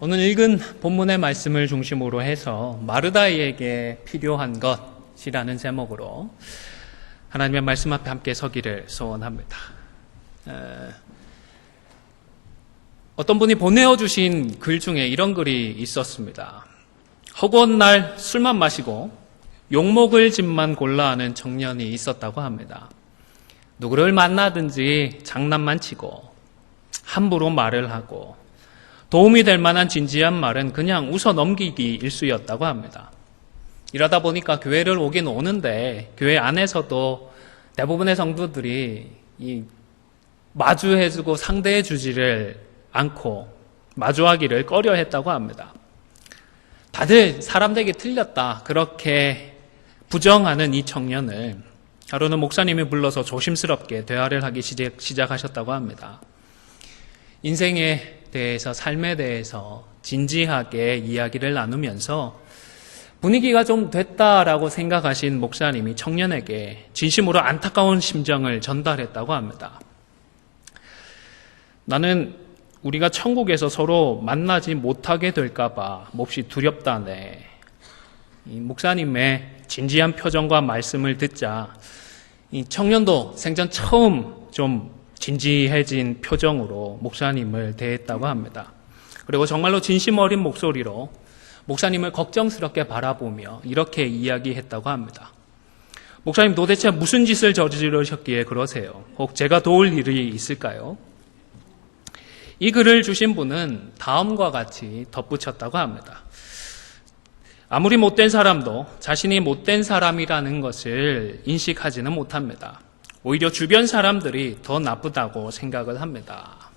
오늘 읽은 본문의 말씀을 중심으로 해서 마르다에게 필요한 것이라는 제목으로 하나님의 말씀 앞에 함께 서기를 소원합니다. 어떤 분이 보내어주신 글 중에 이런 글이 있었습니다. 허구한 날 술만 마시고 욕먹을 집만 골라 하는 청년이 있었다고 합니다. 누구를 만나든지 장난만 치고 함부로 말을 하고 도움이 될 만한 진지한 말은 그냥 웃어 넘기기 일쑤였다고 합니다. 이러다 보니까 교회를 오긴 오는데 교회 안에서도 대부분의 성도들이 마주해주고 상대해주지를 않고 마주하기를 꺼려했다고 합니다. 다들 사람 되게 틀렸다 그렇게 부정하는 이 청년을 하루는 목사님이 불러서 조심스럽게 대화를 하기 시작하셨다고 합니다. 인생에 대해서 삶에 대해서 진지하게 이야기를 나누면서 분위기가 좀 됐다라고 생각하신 목사님이 청년에게 진심으로 안타까운 심정을 전달했다고 합니다. 나는 우리가 천국에서 서로 만나지 못하게 될까봐 몹시 두렵다네. 이 목사님의 진지한 표정과 말씀을 듣자 이 청년도 생전 처음 좀 진지해진 표정으로 목사님을 대했다고 합니다. 그리고 정말로 진심 어린 목소리로 목사님을 걱정스럽게 바라보며 이렇게 이야기했다고 합니다. 목사님 도대체 무슨 짓을 저지르셨기에 그러세요? 혹 제가 도울 일이 있을까요? 이 글을 주신 분은 다음과 같이 덧붙였다고 합니다. 아무리 못된 사람도 자신이 못된 사람이라는 것을 인식하지는 못합니다. 오히려 주변 사람들이 더 나쁘다고 생각을 합니다.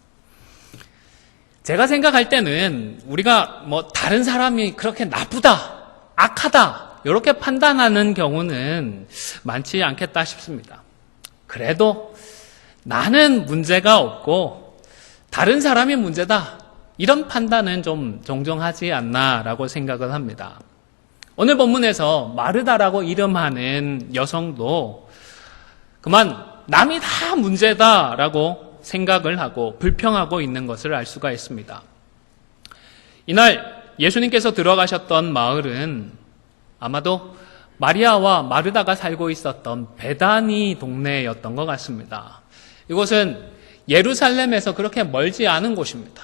제가 생각할 때는 우리가 다른 사람이 그렇게 나쁘다, 악하다 이렇게 판단하는 경우는 많지 않겠다 싶습니다. 그래도 나는 문제가 없고 다른 사람이 문제다 이런 판단은 좀 종종 하지 않나라고 생각을 합니다. 오늘 본문에서 마르다라고 이름하는 여성도 그만 남이 다 문제다라고 생각을 하고 불평하고 있는 것을 알 수가 있습니다. 이날 예수님께서 들어가셨던 마을은 아마도 마리아와 마르다가 살고 있었던 베다니 동네였던 것 같습니다. 이곳은 예루살렘에서 그렇게 멀지 않은 곳입니다.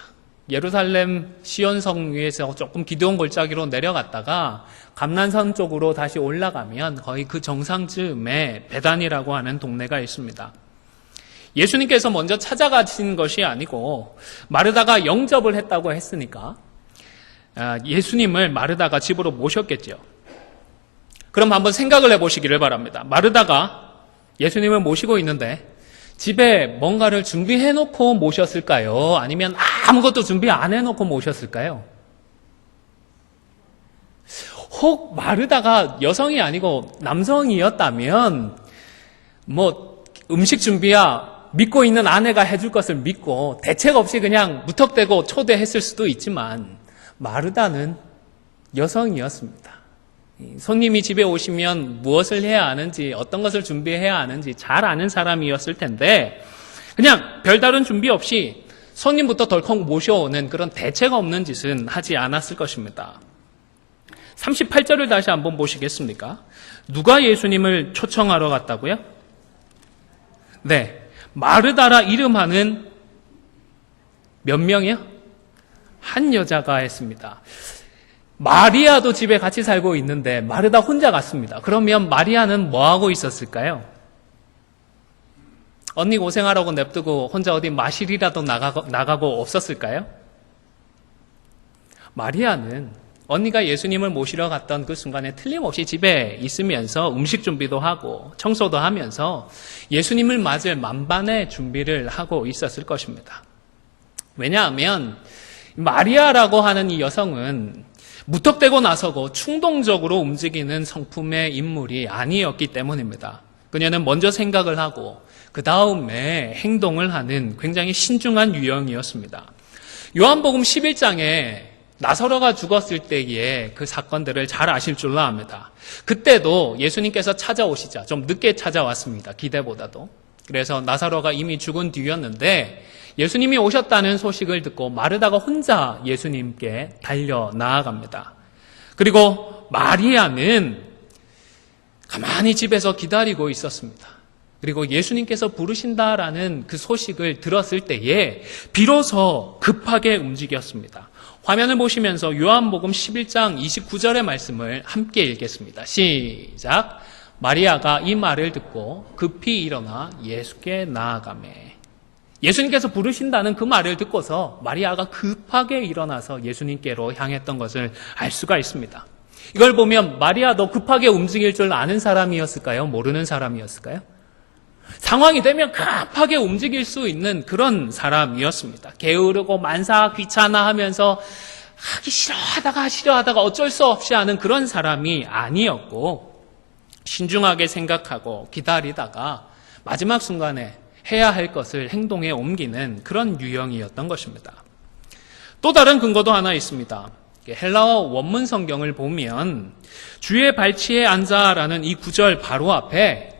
예루살렘 시온성 위에서 조금 기드온 골짜기로 내려갔다가 감난산 쪽으로 다시 올라가면 거의 그 정상쯤에 베단이라고 하는 동네가 있습니다. 예수님께서 먼저 찾아가신 것이 아니고 마르다가 영접을 했다고 했으니까 예수님을 마르다가 집으로 모셨겠죠. 그럼 한번 생각을 해보시기를 바랍니다. 마르다가 예수님을 모시고 있는데 집에 뭔가를 준비해놓고 모셨을까요? 아니면 아무것도 준비 안 해놓고 모셨을까요? 혹 마르다가 여성이 아니고 남성이었다면 음식 준비야 믿고 있는 아내가 해줄 것을 믿고 대책 없이 그냥 무턱대고 초대했을 수도 있지만 마르다는 여성이었습니다. 손님이 집에 오시면 무엇을 해야 하는지 어떤 것을 준비해야 하는지 잘 아는 사람이었을 텐데 그냥 별다른 준비 없이 손님부터 덜컥 모셔오는 그런 대책 없는 짓은 하지 않았을 것입니다. 38절을 다시 한번 보시겠습니까? 누가 예수님을 초청하러 갔다고요? 네, 마르다라 이름하는 몇 명이요? 한 여자가 했습니다. 마리아도 집에 같이 살고 있는데 마르다 혼자 갔습니다. 그러면 마리아는 뭐 하고 있었을까요? 언니 고생하라고 냅두고 혼자 어디 마실이라도 나가고 없었을까요? 마리아는 언니가 예수님을 모시러 갔던 그 순간에 틀림없이 집에 있으면서 음식 준비도 하고 청소도 하면서 예수님을 맞을 만반의 준비를 하고 있었을 것입니다. 왜냐하면 마리아라고 하는 이 여성은 무턱대고 나서고 충동적으로 움직이는 성품의 인물이 아니었기 때문입니다. 그녀는 먼저 생각을 하고 그 다음에 행동을 하는 굉장히 신중한 유형이었습니다. 요한복음 11장에 나사로가 죽었을 때의 그 사건들을 잘 아실 줄로 압니다. 그때도 예수님께서 찾아오시자 좀 늦게 찾아왔습니다. 기대보다도. 그래서 나사로가 이미 죽은 뒤였는데 예수님이 오셨다는 소식을 듣고 마르다가 혼자 예수님께 달려 나아갑니다. 그리고 마리아는 가만히 집에서 기다리고 있었습니다. 그리고 예수님께서 부르신다라는 그 소식을 들었을 때에 비로소 급하게 움직였습니다. 화면을 보시면서 요한복음 11장 29절의 말씀을 함께 읽겠습니다. 시작. 마리아가 이 말을 듣고 급히 일어나 예수께 나아가매. 예수님께서 부르신다는 그 말을 듣고서 마리아가 급하게 일어나서 예수님께로 향했던 것을 알 수가 있습니다. 이걸 보면 마리아도 급하게 움직일 줄 아는 사람이었을까요? 모르는 사람이었을까요? 상황이 되면 급하게 움직일 수 있는 그런 사람이었습니다. 게으르고 만사 귀찮아 하면서 하기 싫어하다가 어쩔 수 없이 하는 그런 사람이 아니었고 신중하게 생각하고 기다리다가 마지막 순간에 해야 할 것을 행동에 옮기는 그런 유형이었던 것입니다. 또 다른 근거도 하나 있습니다. 헬라어 원문 성경을 보면 주의 발치에 앉아라는 이 구절 바로 앞에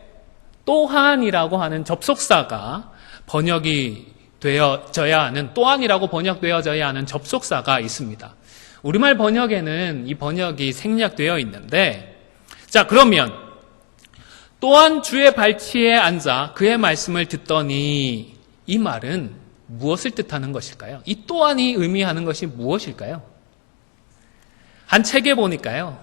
또한이라고 하는 접속사가 번역이 되어져야 하는 또한이라고 번역되어져야 하는 접속사가 있습니다. 우리말 번역에는 이 번역이 생략되어 있는데 자 그러면 또한 주의 발치에 앉아 그의 말씀을 듣더니 이 말은 무엇을 뜻하는 것일까요? 이 또한이 의미하는 것이 무엇일까요? 한 책에 보니까요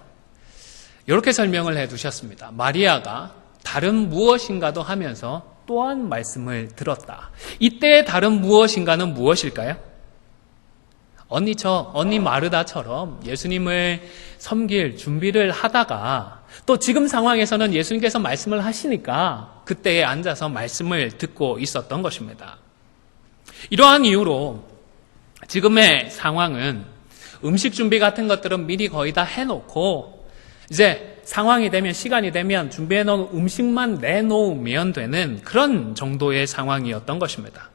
이렇게 설명을 해두셨습니다. 마리아가 다른 무엇인가도 하면서 또한 말씀을 들었다. 이때의 다른 무엇인가는 무엇일까요? 언니 마르다처럼 예수님을 섬길 준비를 하다가 또 지금 상황에서는 예수님께서 말씀을 하시니까 그때에 앉아서 말씀을 듣고 있었던 것입니다. 이러한 이유로 지금의 상황은 음식 준비 같은 것들은 미리 거의 다 해놓고 이제 상황이 되면 시간이 되면 준비해놓은 음식만 내놓으면 되는 그런 정도의 상황이었던 것입니다.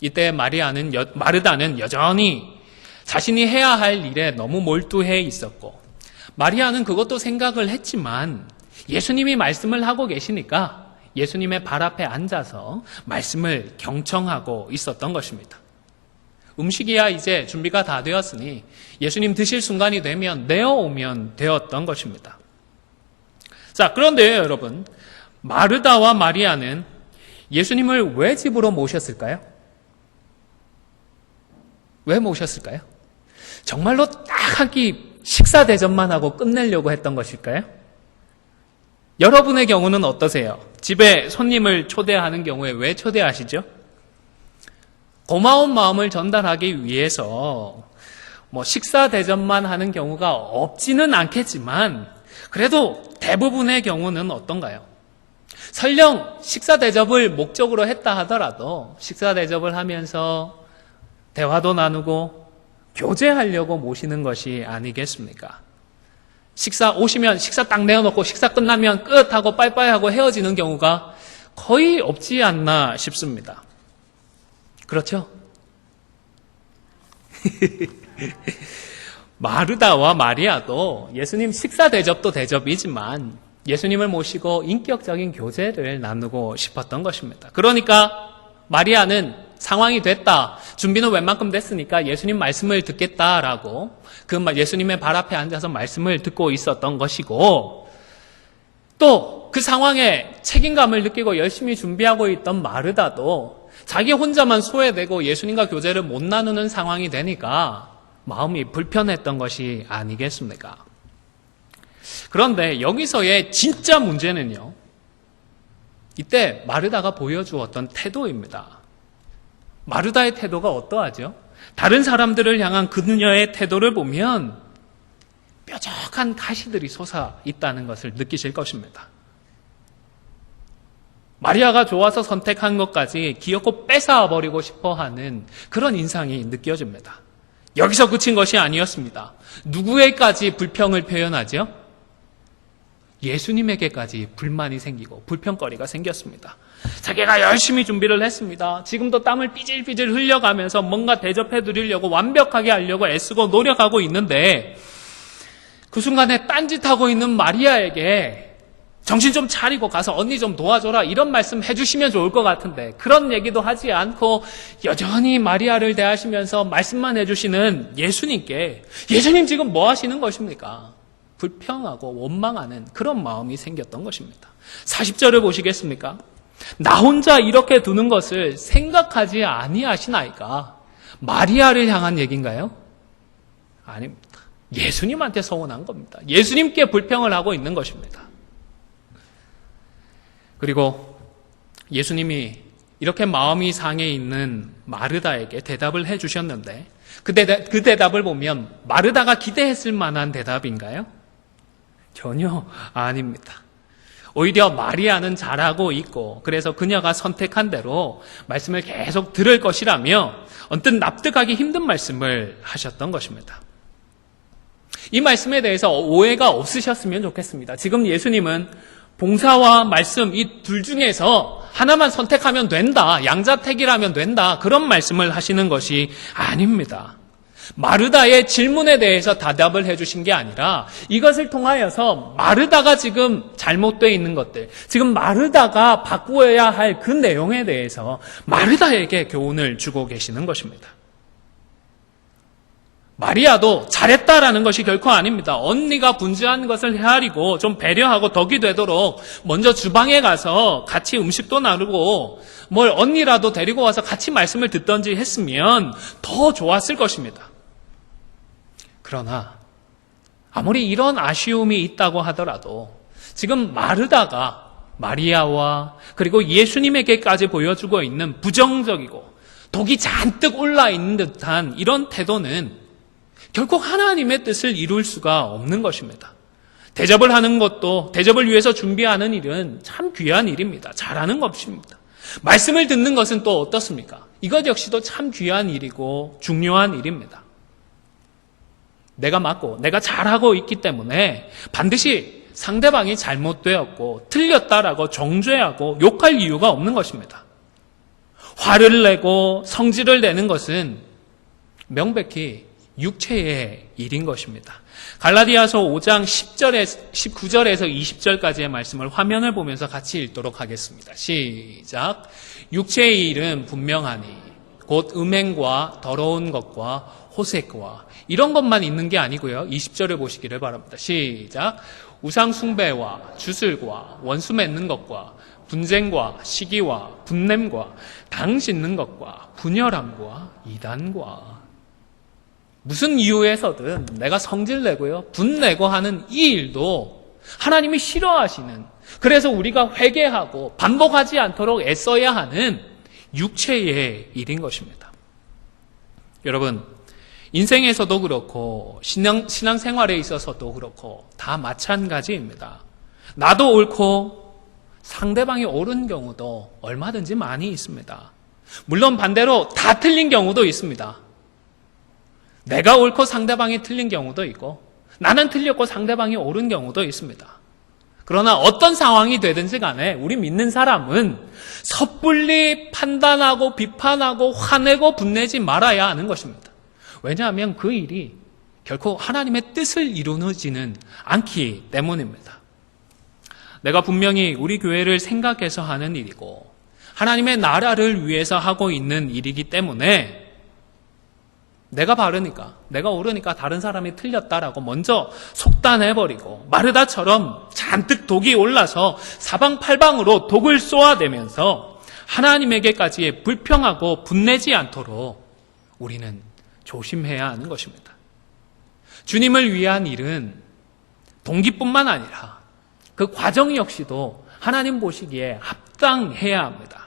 이때 마르다는 여전히 자신이 해야 할 일에 너무 몰두해 있었고 마리아는 그것도 생각을 했지만 예수님이 말씀을 하고 계시니까 예수님의 발 앞에 앉아서 말씀을 경청하고 있었던 것입니다. 음식이야 이제 준비가 다 되었으니 예수님 드실 순간이 되면 내어오면 되었던 것입니다. 자, 그런데요, 여러분. 마르다와 마리아는 예수님을 왜 집으로 모셨을까요? 왜 모셨을까요? 정말로 딱 한 끼 식사 대접만 하고 끝내려고 했던 것일까요? 여러분의 경우는 어떠세요? 집에 손님을 초대하는 경우에 왜 초대하시죠? 고마운 마음을 전달하기 위해서 식사 대접만 하는 경우가 없지는 않겠지만 그래도 대부분의 경우는 어떤가요? 설령 식사 대접을 목적으로 했다 하더라도 식사 대접을 하면서 대화도 나누고 교제하려고 모시는 것이 아니겠습니까? 식사 오시면 식사 딱 내어놓고 식사 끝나면 끝 하고 빠이빠이 하고 헤어지는 경우가 거의 없지 않나 싶습니다. 그렇죠? 마르다와 마리아도 예수님 식사 대접도 대접이지만 예수님을 모시고 인격적인 교제를 나누고 싶었던 것입니다. 그러니까 마리아는 상황이 됐다. 준비는 웬만큼 됐으니까 예수님 말씀을 듣겠다라고 그 예수님의 발 앞에 앉아서 말씀을 듣고 있었던 것이고 또 그 상황에 책임감을 느끼고 열심히 준비하고 있던 마르다도 자기 혼자만 소외되고 예수님과 교제를 못 나누는 상황이 되니까 마음이 불편했던 것이 아니겠습니까? 그런데 여기서의 진짜 문제는요. 이때 마르다가 보여주었던 태도입니다. 마르다의 태도가 어떠하죠? 다른 사람들을 향한 그녀의 태도를 보면 뾰족한 가시들이 솟아 있다는 것을 느끼실 것입니다. 마리아가 좋아서 선택한 것까지 기어코 뺏어버리고 싶어하는 그런 인상이 느껴집니다. 여기서 그친 것이 아니었습니다. 누구에게까지 불평을 표현하죠? 예수님에게까지 불만이 생기고 불평거리가 생겼습니다. 자기가 열심히 준비를 했습니다. 지금도 땀을 삐질삐질 흘려가면서 뭔가 대접해 드리려고 완벽하게 하려고 애쓰고 노력하고 있는데 그 순간에 딴짓하고 있는 마리아에게 정신 좀 차리고 가서 언니 좀 도와줘라 이런 말씀 해주시면 좋을 것 같은데 그런 얘기도 하지 않고 여전히 마리아를 대하시면서 말씀만 해주시는 예수님께 예수님 지금 뭐 하시는 것입니까? 불평하고 원망하는 그런 마음이 생겼던 것입니다. 40절을 보시겠습니까? 나 혼자 이렇게 두는 것을 생각하지 아니하시나이까? 마리아를 향한 얘기인가요? 아닙니다. 예수님한테 서운한 겁니다. 예수님께 불평을 하고 있는 것입니다. 그리고 예수님이 이렇게 마음이 상해 있는 마르다에게 대답을 해 주셨는데 그 대답을 보면 마르다가 기대했을 만한 대답인가요? 전혀 아닙니다. 오히려 마리아는 잘하고 있고 그래서 그녀가 선택한 대로 말씀을 계속 들을 것이라며 언뜻 납득하기 힘든 말씀을 하셨던 것입니다. 이 말씀에 대해서 오해가 없으셨으면 좋겠습니다. 지금 예수님은 봉사와 말씀 이 둘 중에서 하나만 선택하면 된다, 양자택일하면 된다 그런 말씀을 하시는 것이 아닙니다. 마르다의 질문에 대해서 대답을 해주신 게 아니라 이것을 통하여서 마르다가 지금 잘못되어 있는 것들, 지금 마르다가 바꾸어야 할 그 내용에 대해서 마르다에게 교훈을 주고 계시는 것입니다. 마리아도 잘했다라는 것이 결코 아닙니다. 언니가 분주한 것을 헤아리고 좀 배려하고 덕이 되도록 먼저 주방에 가서 같이 음식도 나누고 뭘 언니라도 데리고 와서 같이 말씀을 듣던지 했으면 더 좋았을 것입니다. 그러나 아무리 이런 아쉬움이 있다고 하더라도 지금 마르다가 마리아와 그리고 예수님에게까지 보여주고 있는 부정적이고 독이 잔뜩 올라있는 듯한 이런 태도는 결코 하나님의 뜻을 이룰 수가 없는 것입니다. 대접을 하는 것도 대접을 위해서 준비하는 일은 참 귀한 일입니다. 잘하는 것입니다. 말씀을 듣는 것은 또 어떻습니까? 이것 역시도 참 귀한 일이고 중요한 일입니다. 내가 맞고 내가 잘하고 있기 때문에 반드시 상대방이 잘못되었고 틀렸다라고 정죄하고 욕할 이유가 없는 것입니다. 화를 내고 성질을 내는 것은 명백히 육체의 일인 것입니다. 갈라디아서 5장 19절에서 20절까지의 말씀을 화면을 보면서 같이 읽도록 하겠습니다. 시작. 육체의 일은 분명하니 곧 음행과 더러운 것과 호색과 이런 것만 있는 게 아니고요. 20절을 보시기를 바랍니다. 시작. 우상 숭배와 주술과 원수 맺는 것과 분쟁과 시기와 분냄과 당 짓는 것과 분열함과 이단과 무슨 이유에서든 내가 성질내고요, 분내고 하는 이 일도 하나님이 싫어하시는, 그래서 우리가 회개하고 반복하지 않도록 애써야 하는 육체의 일인 것입니다. 여러분, 인생에서도 그렇고 신앙생활에 있어서도 그렇고 다 마찬가지입니다. 나도 옳고 상대방이 옳은 경우도 얼마든지 많이 있습니다. 물론 반대로 다 틀린 경우도 있습니다. 내가 옳고 상대방이 틀린 경우도 있고 나는 틀렸고 상대방이 옳은 경우도 있습니다. 그러나 어떤 상황이 되든지 간에 우리 믿는 사람은 섣불리 판단하고 비판하고 화내고 분내지 말아야 하는 것입니다. 왜냐하면 그 일이 결코 하나님의 뜻을 이루지는 않기 때문입니다. 내가 분명히 우리 교회를 생각해서 하는 일이고 하나님의 나라를 위해서 하고 있는 일이기 때문에 내가 바르니까, 내가 옳으니까 다른 사람이 틀렸다라고 먼저 속단해버리고 마르다처럼 잔뜩 독이 올라서 사방팔방으로 독을 쏘아대면서 하나님에게까지 불평하고 분내지 않도록 우리는 조심해야 하는 것입니다. 주님을 위한 일은 동기뿐만 아니라 그 과정 역시도 하나님 보시기에 합당해야 합니다.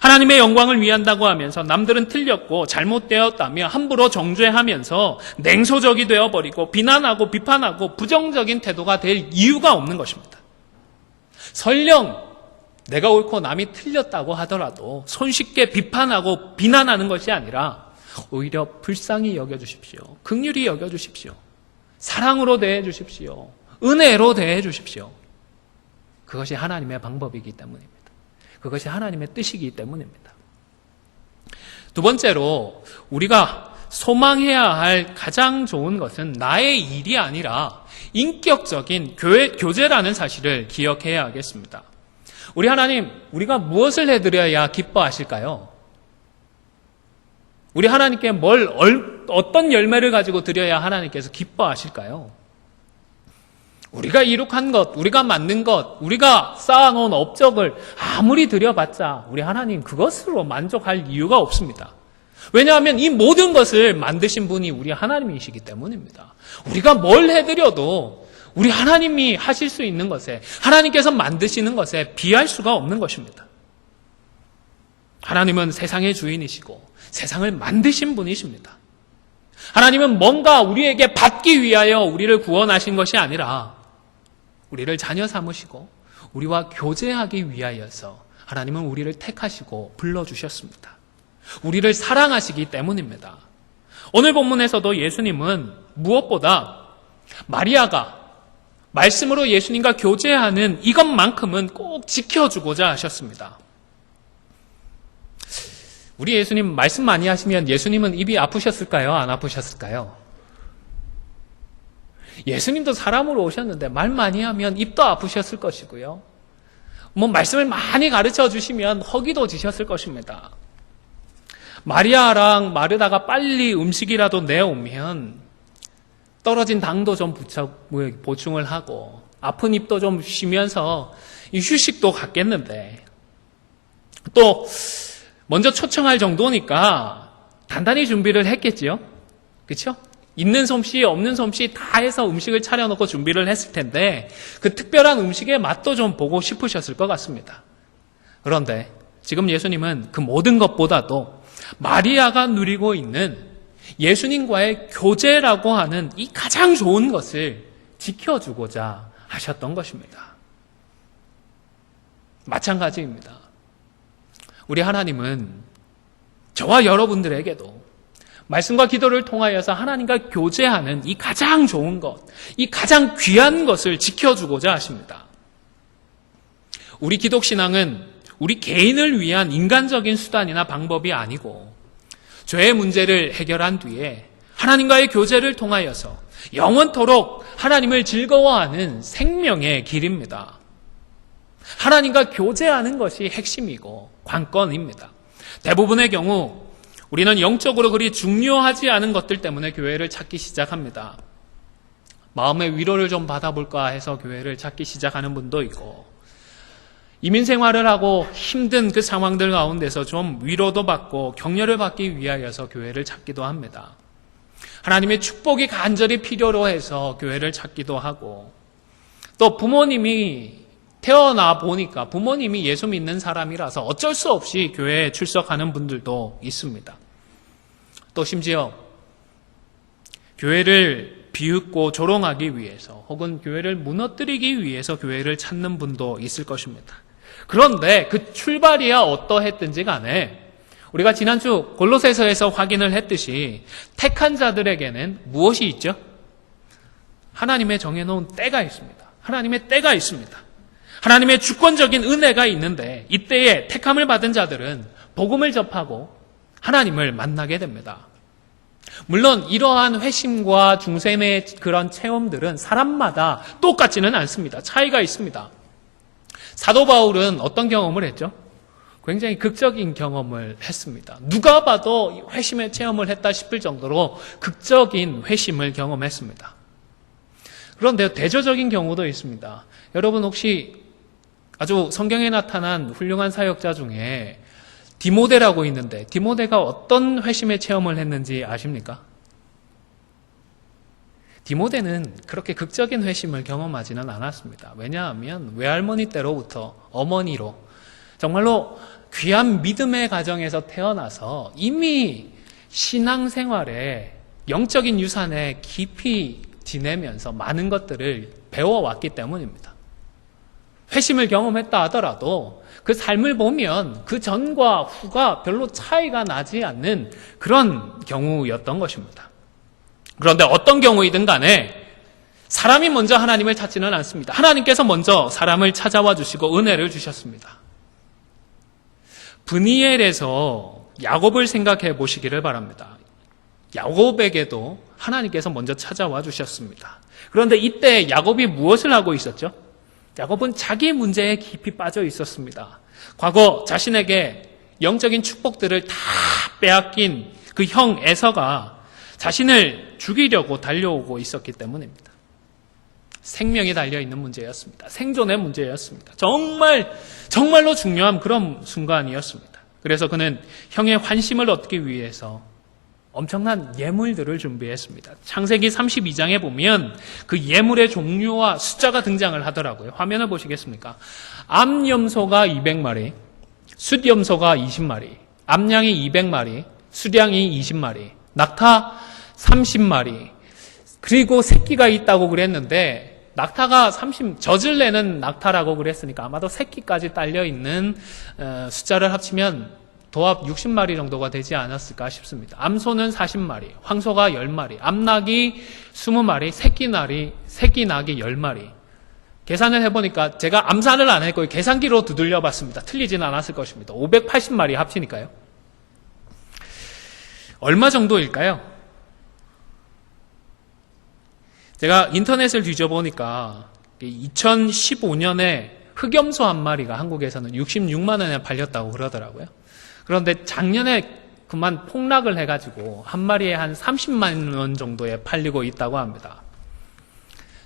하나님의 영광을 위한다고 하면서 남들은 틀렸고 잘못되었다며 함부로 정죄하면서 냉소적이 되어버리고 비난하고 비판하고 부정적인 태도가 될 이유가 없는 것입니다. 설령 내가 옳고 남이 틀렸다고 하더라도 손쉽게 비판하고 비난하는 것이 아니라 오히려 불쌍히 여겨주십시오. 긍휼히 여겨주십시오. 사랑으로 대해주십시오. 은혜로 대해주십시오. 그것이 하나님의 방법이기 때문입니다. 그것이 하나님의 뜻이기 때문입니다. 두 번째로 우리가 소망해야 할 가장 좋은 것은 나의 일이 아니라 인격적인 교제라는 사실을 기억해야 하겠습니다. 우리 하나님, 우리가 무엇을 해드려야 기뻐하실까요? 우리 하나님께 어떤 열매를 가지고 드려야 하나님께서 기뻐하실까요? 우리가 이룩한 것, 우리가 만든 것, 우리가 쌓아놓은 업적을 아무리 드려봤자 우리 하나님 그것으로 만족할 이유가 없습니다. 왜냐하면 이 모든 것을 만드신 분이 우리 하나님이시기 때문입니다. 우리가 뭘 해드려도 우리 하나님이 하실 수 있는 것에, 하나님께서 만드시는 것에 비할 수가 없는 것입니다. 하나님은 세상의 주인이시고 세상을 만드신 분이십니다. 하나님은 뭔가 우리에게 받기 위하여 우리를 구원하신 것이 아니라 우리를 자녀 삼으시고 우리와 교제하기 위하여서 하나님은 우리를 택하시고 불러주셨습니다. 우리를 사랑하시기 때문입니다. 오늘 본문에서도 예수님은 무엇보다 마리아가 말씀으로 예수님과 교제하는 이것만큼은 꼭 지켜주고자 하셨습니다. 우리 예수님 말씀 많이 하시면 예수님은 입이 아프셨을까요? 안 아프셨을까요? 예수님도 사람으로 오셨는데 말 많이 하면 입도 아프셨을 것이고요. 말씀을 많이 가르쳐 주시면 허기도 지셨을 것입니다. 마리아랑 마르다가 빨리 음식이라도 내오면 떨어진 당도 좀 보충을 하고 아픈 입도 좀 쉬면서 휴식도 갖겠는데 또 먼저 초청할 정도니까 단단히 준비를 했겠지요. 그렇죠? 있는 솜씨 없는 솜씨 다 해서 음식을 차려놓고 준비를 했을 텐데 그 특별한 음식의 맛도 좀 보고 싶으셨을 것 같습니다. 그런데 지금 예수님은 그 모든 것보다도 마리아가 누리고 있는 예수님과의 교제라고 하는 이 가장 좋은 것을 지켜주고자 하셨던 것입니다. 마찬가지입니다. 우리 하나님은 저와 여러분들에게도 말씀과 기도를 통하여서 하나님과 교제하는 이 가장 좋은 것, 이 가장 귀한 것을 지켜주고자 하십니다. 우리 기독신앙은 우리 개인을 위한 인간적인 수단이나 방법이 아니고 죄의 문제를 해결한 뒤에 하나님과의 교제를 통하여서 영원토록 하나님을 즐거워하는 생명의 길입니다. 하나님과 교제하는 것이 핵심이고 관건입니다. 대부분의 경우 우리는 영적으로 그리 중요하지 않은 것들 때문에 교회를 찾기 시작합니다. 마음의 위로를 좀 받아볼까 해서 교회를 찾기 시작하는 분도 있고 이민 생활을 하고 힘든 그 상황들 가운데서 좀 위로도 받고 격려를 받기 위하여서 교회를 찾기도 합니다. 하나님의 축복이 간절히 필요로 해서 교회를 찾기도 하고 또 부모님이 태어나 보니까 부모님이 예수 믿는 사람이라서 어쩔 수 없이 교회에 출석하는 분들도 있습니다. 또 심지어 교회를 비웃고 조롱하기 위해서 혹은 교회를 무너뜨리기 위해서 교회를 찾는 분도 있을 것입니다. 그런데 그 출발이야 어떠했든지 간에 우리가 지난주 골로새서에서 확인을 했듯이 택한 자들에게는 무엇이 있죠? 하나님의 정해놓은 때가 있습니다. 하나님의 때가 있습니다. 하나님의 주권적인 은혜가 있는데 이때에 택함을 받은 자들은 복음을 접하고 하나님을 만나게 됩니다. 물론 이러한 회심과 중생의 그런 체험들은 사람마다 똑같지는 않습니다. 차이가 있습니다. 사도 바울은 어떤 경험을 했죠? 굉장히 극적인 경험을 했습니다. 누가 봐도 회심의 체험을 했다 싶을 정도로 극적인 회심을 경험했습니다. 그런데 대조적인 경우도 있습니다. 여러분 혹시 아주 성경에 나타난 훌륭한 사역자 중에 디모데라고 있는데 디모데가 어떤 회심의 체험을 했는지 아십니까? 디모데는 그렇게 극적인 회심을 경험하지는 않았습니다. 왜냐하면 외할머니 때로부터 어머니로 정말로 귀한 믿음의 가정에서 태어나서 이미 신앙생활에 영적인 유산에 깊이 지내면서 많은 것들을 배워왔기 때문입니다. 회심을 경험했다 하더라도 그 삶을 보면 그 전과 후가 별로 차이가 나지 않는 그런 경우였던 것입니다. 그런데 어떤 경우이든 간에 사람이 먼저 하나님을 찾지는 않습니다. 하나님께서 먼저 사람을 찾아와 주시고 은혜를 주셨습니다. 브니엘에서 야곱을 생각해 보시기를 바랍니다. 야곱에게도 하나님께서 먼저 찾아와 주셨습니다. 그런데 이때 야곱이 무엇을 하고 있었죠? 야곱은 자기 문제에 깊이 빠져 있었습니다. 과거 자신에게 영적인 축복들을 다 빼앗긴 그 형 에서가 자신을 죽이려고 달려오고 있었기 때문입니다. 생명이 달려있는 문제였습니다. 생존의 문제였습니다. 정말로 중요한 그런 순간이었습니다. 그래서 그는 형의 환심을 얻기 위해서 엄청난 예물들을 준비했습니다. 창세기 32장에 보면 그 예물의 종류와 숫자가 등장을 하더라고요. 화면을 보시겠습니까? 암염소가 200마리, 숫염소가 20마리, 암양이 200마리, 수량이 20마리, 낙타 30마리, 그리고 새끼가 있다고 그랬는데 낙타가 젖을 내는 낙타라고 그랬으니까 아마도 새끼까지 딸려있는 숫자를 합치면 도합 60마리 정도가 되지 않았을까 싶습니다. 암소는 40마리, 황소가 10마리, 암낙이 20마리, 새끼 낙이 10마리. 계산을 해보니까 제가 암산을 안 했고요. 계산기로 두들려 봤습니다. 틀리지는 않았을 것입니다. 580마리 합치니까요. 얼마 정도일까요? 제가 인터넷을 뒤져보니까 2015년에 흑염소 한 마리가 한국에서는 66만 원에 팔렸다고 그러더라고요. 그런데 작년에 그만 폭락을 해가지고 한 마리에 한 30만 원 정도에 팔리고 있다고 합니다.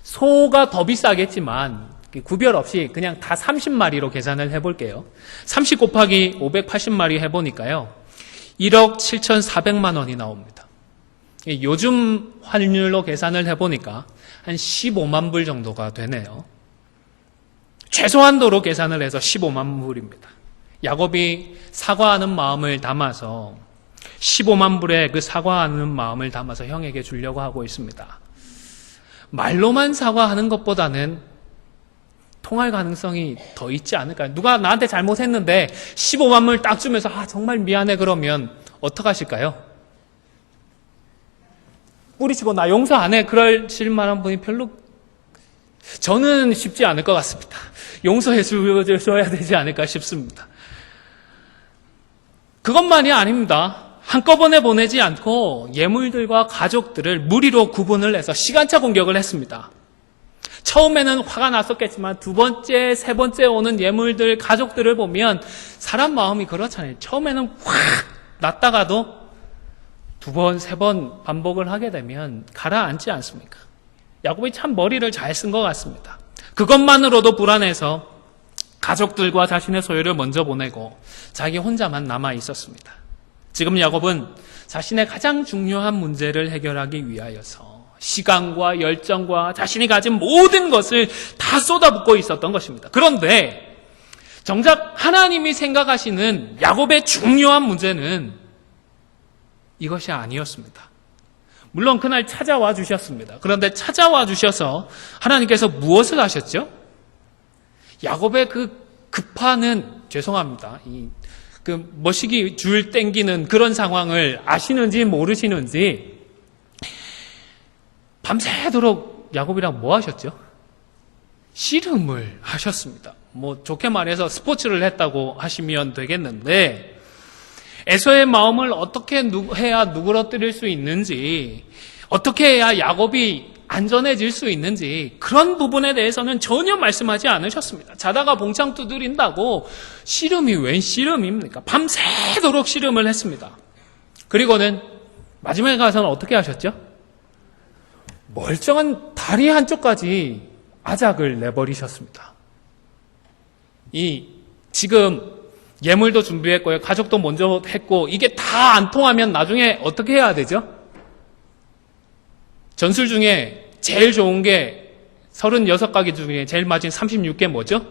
소가 더 비싸겠지만 구별 없이 그냥 다 30마리로 계산을 해볼게요. 30 곱하기 580마리 해보니까요. 1억 7,400만 원이 나옵니다. 요즘 환율로 계산을 해보니까 한 15만 불 정도가 되네요. 최소한도로 계산을 해서 15만 불입니다. 야곱이 사과하는 마음을 담아서 15만 불의 그 사과하는 마음을 담아서 형에게 주려고 하고 있습니다. 말로만 사과하는 것보다는 통할 가능성이 더 있지 않을까요? 누가 나한테 잘못했는데 15만 불 딱 주면서 정말 미안해 그러면 어떡하실까요? 뿌리치고 나 용서 안 해 그러실 만한 분이 별로 저는 쉽지 않을 것 같습니다. 용서해 줘야 되지 않을까 싶습니다. 그것만이 아닙니다. 한꺼번에 보내지 않고 예물들과 가족들을 무리로 구분을 해서 시간차 공격을 했습니다. 처음에는 화가 났었겠지만 두 번째, 세 번째 오는 예물들, 가족들을 보면 사람 마음이 그렇잖아요. 처음에는 확 났다가도 두 번, 세 번 반복을 하게 되면 가라앉지 않습니까? 야곱이 참 머리를 잘 쓴 것 같습니다. 그것만으로도 불안해서 가족들과 자신의 소유를 먼저 보내고 자기 혼자만 남아 있었습니다. 지금 야곱은 자신의 가장 중요한 문제를 해결하기 위하여서 시간과 열정과 자신이 가진 모든 것을 다 쏟아붓고 있었던 것입니다. 그런데 정작 하나님이 생각하시는 야곱의 중요한 문제는 이것이 아니었습니다. 물론 그날 찾아와 주셨습니다. 그런데 찾아와 주셔서 하나님께서 무엇을 하셨죠? 야곱의 그 급하는 죄송합니다. 그 머시기 줄 땡기는 그런 상황을 아시는지 모르시는지 밤새도록 야곱이랑 뭐 하셨죠? 씨름을 하셨습니다. 뭐 좋게 말해서 스포츠를 했다고 하시면 되겠는데 에서의 마음을 어떻게 해야 누그러뜨릴 수 있는지 어떻게 해야 야곱이 안전해질 수 있는지 그런 부분에 대해서는 전혀 말씀하지 않으셨습니다. 자다가 봉창 두드린다고 씨름이 웬 씨름입니까? 밤새도록 씨름을 했습니다. 그리고는 마지막에 가서는 어떻게 하셨죠? 멀쩡한 다리 한쪽까지 아작을 내버리셨습니다. 지금 예물도 준비했고요. 가족도 먼저 했고 이게 다 안 통하면 나중에 어떻게 해야 되죠? 전술 중에 제일 좋은 게 36가지 중에 제일 맞은 36개 뭐죠?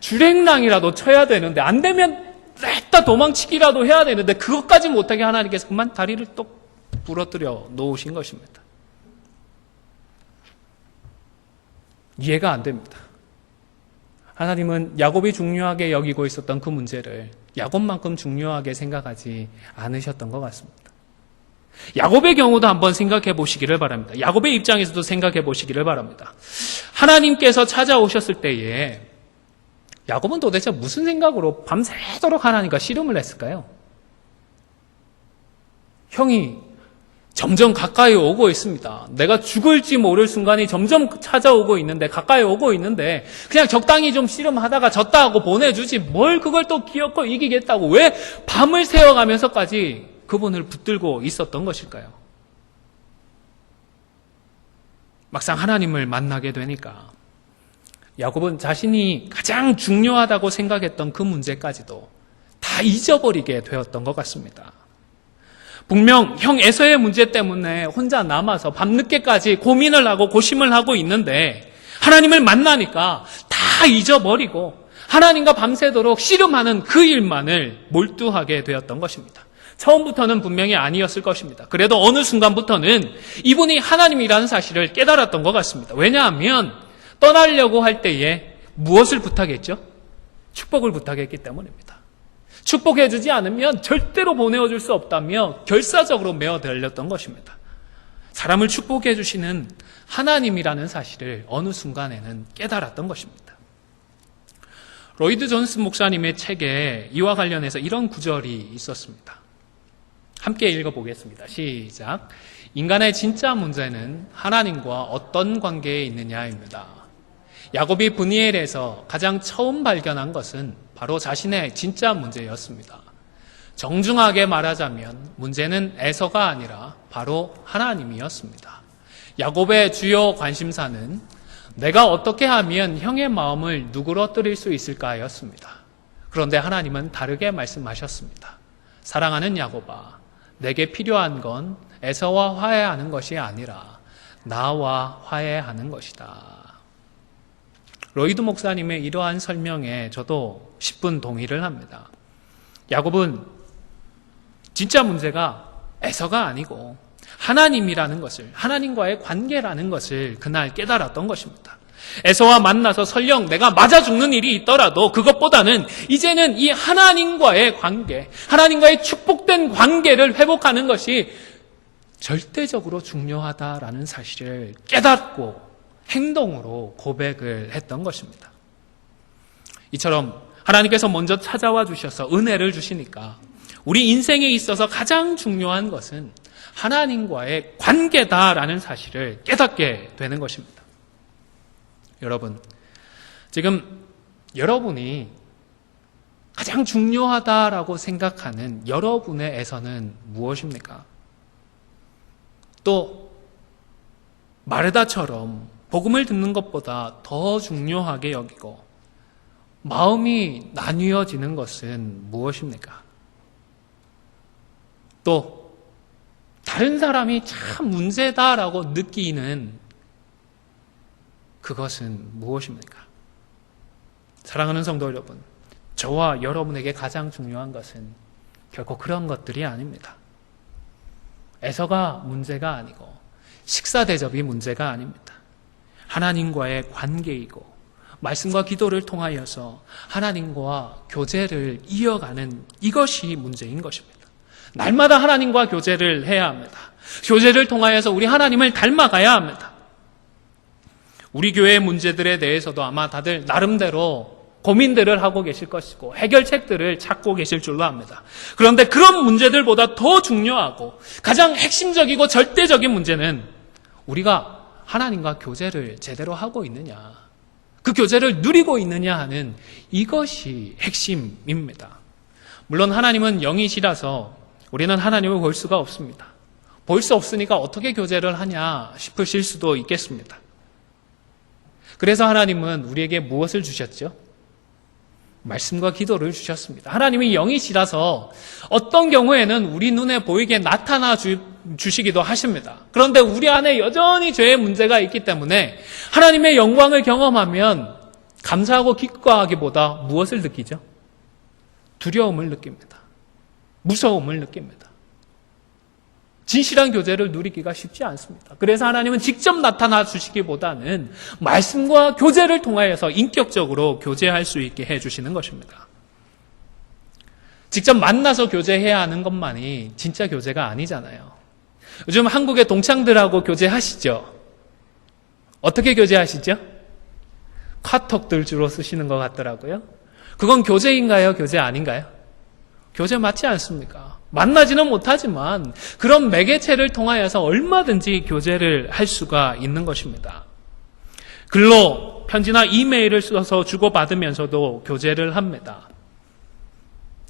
주랭랑이라도 쳐야 되는데 안 되면 냈다 도망치기라도 해야 되는데 그것까지 못하게 하나님께서 그만 다리를 또 부러뜨려 놓으신 것입니다. 이해가 안 됩니다. 하나님은 야곱이 중요하게 여기고 있었던 그 문제를 야곱만큼 중요하게 생각하지 않으셨던 것 같습니다. 야곱의 경우도 한번 생각해 보시기를 바랍니다. 야곱의 입장에서도 생각해 보시기를 바랍니다. 하나님께서 찾아오셨을 때에 야곱은 도대체 무슨 생각으로 밤새도록 하나님과 씨름을 했을까요? 형이 점점 가까이 오고 있습니다. 내가 죽을지 모를 순간이 점점 찾아오고 있는데, 가까이 오고 있는데, 그냥 적당히 좀 씨름하다가 졌다 하고 보내주지, 뭘 그걸 또 기어코 이기겠다고, 왜 밤을 새워가면서까지 그분을 붙들고 있었던 것일까요? 막상 하나님을 만나게 되니까, 야곱은 자신이 가장 중요하다고 생각했던 그 문제까지도 다 잊어버리게 되었던 것 같습니다. 분명 형 에서의 문제 때문에 혼자 남아서 밤늦게까지 고민을 하고 고심을 하고 있는데 하나님을 만나니까 다 잊어버리고 하나님과 밤새도록 씨름하는 그 일만을 몰두하게 되었던 것입니다. 처음부터는 분명히 아니었을 것입니다. 그래도 어느 순간부터는 이분이 하나님이라는 사실을 깨달았던 것 같습니다. 왜냐하면 떠나려고 할 때에 무엇을 부탁했죠? 축복을 부탁했기 때문입니다. 축복해주지 않으면 절대로 보내어줄 수 없다며 결사적으로 메어들렸던 것입니다. 사람을 축복해주시는 하나님이라는 사실을 어느 순간에는 깨달았던 것입니다. 로이드 존스 목사님의 책에 이와 관련해서 이런 구절이 있었습니다. 함께 읽어보겠습니다. 시작. 인간의 진짜 문제는 하나님과 어떤 관계에 있느냐입니다. 야곱이 브니엘에서 가장 처음 발견한 것은 바로 자신의 진짜 문제였습니다. 정중하게 말하자면 문제는 에서가 아니라 바로 하나님이었습니다. 야곱의 주요 관심사는 내가 어떻게 하면 형의 마음을 누그러뜨릴 수 있을까였습니다. 그런데 하나님은 다르게 말씀하셨습니다. 사랑하는 야곱아, 내게 필요한 건 에서와 화해하는 것이 아니라 나와 화해하는 것이다. 로이드 목사님의 이러한 설명에 저도 10분 동의를 합니다. 야곱은 진짜 문제가 에서가 아니고 하나님이라는 것을, 하나님과의 관계라는 것을 그날 깨달았던 것입니다. 에서와 만나서 설령 내가 맞아 죽는 일이 있더라도 그것보다는 이제는 이 하나님과의 관계, 하나님과의 축복된 관계를 회복하는 것이 절대적으로 중요하다라는 사실을 깨닫고 행동으로 고백을 했던 것입니다. 이처럼 하나님께서 먼저 찾아와 주셔서 은혜를 주시니까 우리 인생에 있어서 가장 중요한 것은 하나님과의 관계다라는 사실을 깨닫게 되는 것입니다. 여러분, 지금 여러분이 가장 중요하다라고 생각하는 여러분의 에서는 무엇입니까? 또 마르다처럼 복음을 듣는 것보다 더 중요하게 여기고 마음이 나뉘어지는 것은 무엇입니까? 또 다른 사람이 참 문제다라고 느끼는 그것은 무엇입니까? 사랑하는 성도 여러분, 저와 여러분에게 가장 중요한 것은 결코 그런 것들이 아닙니다. 에서가 문제가 아니고 식사 대접이 문제가 아닙니다. 하나님과의 관계이고 말씀과 기도를 통하여서 하나님과 교제를 이어가는 이것이 문제인 것입니다. 날마다 하나님과 교제를 해야 합니다. 교제를 통하여서 우리 하나님을 닮아가야 합니다. 우리 교회의 문제들에 대해서도 아마 다들 나름대로 고민들을 하고 계실 것이고 해결책들을 찾고 계실 줄로 압니다. 그런데 그런 문제들보다 더 중요하고 가장 핵심적이고 절대적인 문제는 우리가 하나님과 교제를 제대로 하고 있느냐, 그 교제를 누리고 있느냐 하는 이것이 핵심입니다. 물론 하나님은 영이시라서 우리는 하나님을 볼 수가 없습니다. 볼 수 없으니까 어떻게 교제를 하냐 싶으실 수도 있겠습니다. 그래서 하나님은 우리에게 무엇을 주셨죠? 말씀과 기도를 주셨습니다. 하나님이 영이시라서 어떤 경우에는 우리 눈에 보이게 나타나 주시기도 하십니다. 그런데 우리 안에 여전히 죄의 문제가 있기 때문에 하나님의 영광을 경험하면 감사하고 기뻐하기보다 무엇을 느끼죠? 두려움을 느낍니다. 무서움을 느낍니다. 진실한 교제를 누리기가 쉽지 않습니다. 그래서 하나님은 직접 나타나 주시기보다는 말씀과 교제를 통하여서 인격적으로 교제할 수 있게 해주시는 것입니다. 직접 만나서 교제해야 하는 것만이 진짜 교제가 아니잖아요. 요즘 한국의 동창들하고 교제하시죠? 어떻게 교제하시죠? 카톡들 주로 쓰시는 것 같더라고요. 그건 교제인가요? 교제 아닌가요? 교제 맞지 않습니까? 만나지는 못하지만 그런 매개체를 통하여서 얼마든지 교제를 할 수가 있는 것입니다. 글로 편지나 이메일을 써서 주고받으면서도 교제를 합니다.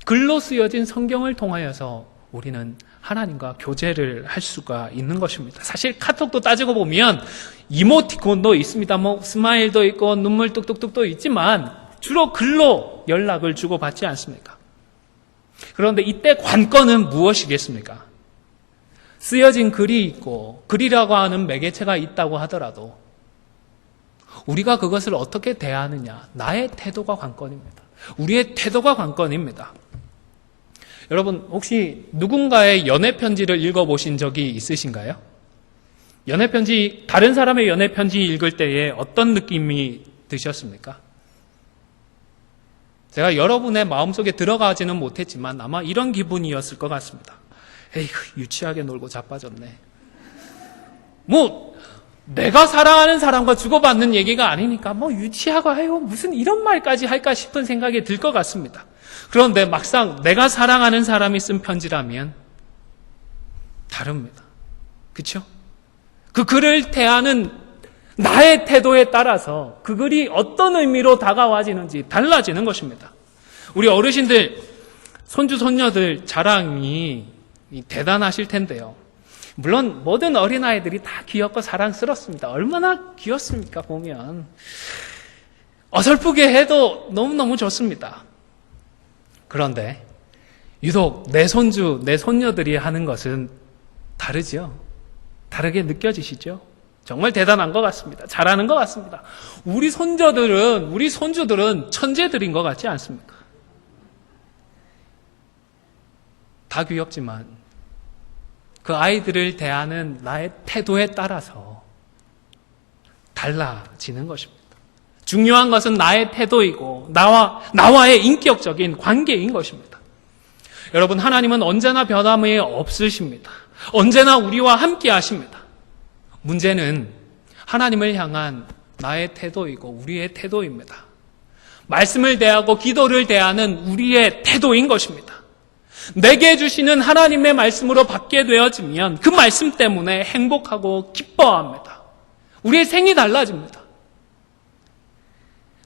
글로 쓰여진 성경을 통하여서 우리는 하나님과 교제를 할 수가 있는 것입니다. 사실 카톡도 따지고 보면 이모티콘도 있습니다. 스마일도 있고 눈물 뚝뚝뚝도 있지만 주로 글로 연락을 주고받지 않습니까? 그런데 이때 관건은 무엇이겠습니까? 쓰여진 글이 있고 글이라고 하는 매개체가 있다고 하더라도 우리가 그것을 어떻게 대하느냐, 나의 태도가 관건입니다. 우리의 태도가 관건입니다. 여러분 혹시 누군가의 연애편지를 읽어보신 적이 있으신가요? 연애편지, 다른 사람의 연애편지 읽을 때에 어떤 느낌이 드셨습니까? 제가 여러분의 마음속에 들어가지는 못했지만 아마 이런 기분이었을 것 같습니다. 에이구, 유치하게 놀고 자빠졌네. 내가 사랑하는 사람과 주고받는 얘기가 아니니까 유치하고 아유 무슨 이런 말까지 할까 싶은 생각이 들 것 같습니다. 그런데 막상 내가 사랑하는 사람이 쓴 편지라면 다릅니다. 그렇죠? 그 글을 대하는 나의 태도에 따라서 그 글이 어떤 의미로 다가와지는지 달라지는 것입니다. 우리 어르신들, 손주, 손녀들 자랑이 대단하실 텐데요. 물론 모든 어린아이들이 다 귀엽고 사랑스럽습니다. 얼마나 귀엽습니까 보면. 어설프게 해도 너무너무 좋습니다. 그런데 유독 내 손주, 내 손녀들이 하는 것은 다르죠. 다르게 느껴지시죠? 정말 대단한 것 같습니다. 잘하는 것 같습니다. 우리 손주들은 천재들인 것 같지 않습니까? 다 귀엽지만 그 아이들을 대하는 나의 태도에 따라서 달라지는 것입니다. 중요한 것은 나의 태도이고 나와의 인격적인 관계인 것입니다. 여러분, 하나님은 언제나 변함이 없으십니다. 언제나 우리와 함께 하십니다. 문제는 하나님을 향한 나의 태도이고 우리의 태도입니다. 말씀을 대하고 기도를 대하는 우리의 태도인 것입니다. 내게 주시는 하나님의 말씀으로 받게 되어지면 그 말씀 때문에 행복하고 기뻐합니다. 우리의 생이 달라집니다.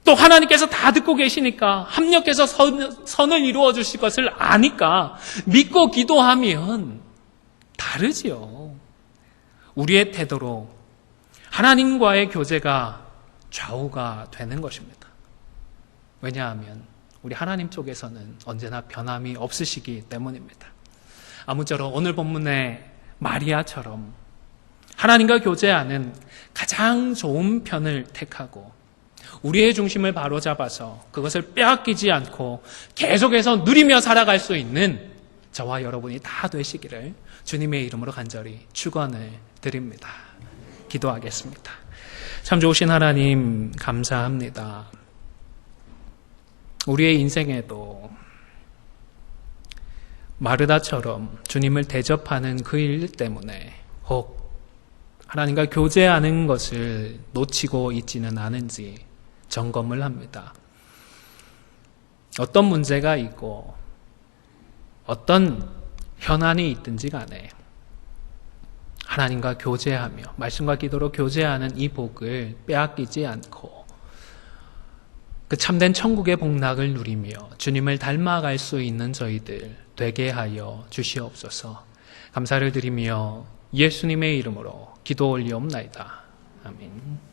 또 하나님께서 다 듣고 계시니까 합력해서 선을 이루어 주실 것을 아니까 믿고 기도하면 다르지요. 우리의 태도로 하나님과의 교제가 좌우가 되는 것입니다. 왜냐하면 우리 하나님 쪽에서는 언제나 변함이 없으시기 때문입니다. 아무쪼록 오늘 본문의 마리아처럼 하나님과 교제하는 가장 좋은 편을 택하고 우리의 중심을 바로잡아서 그것을 빼앗기지 않고 계속해서 누리며 살아갈 수 있는 저와 여러분이 다 되시기를 주님의 이름으로 간절히 축원을 드립니다. 기도하겠습니다. 참 좋으신 하나님 감사합니다. 우리의 인생에도 마르다처럼 주님을 대접하는 그 일 때문에 혹 하나님과 교제하는 것을 놓치고 있지는 않은지 점검을 합니다. 어떤 문제가 있고 어떤 현안이 있든지 간에 하나님과 교제하며 말씀과 기도로 교제하는 이 복을 빼앗기지 않고 그 참된 천국의 복락을 누리며 주님을 닮아갈 수 있는 저희들 되게 하여 주시옵소서. 감사를 드리며 예수님의 이름으로 기도 올리옵나이다. 아멘.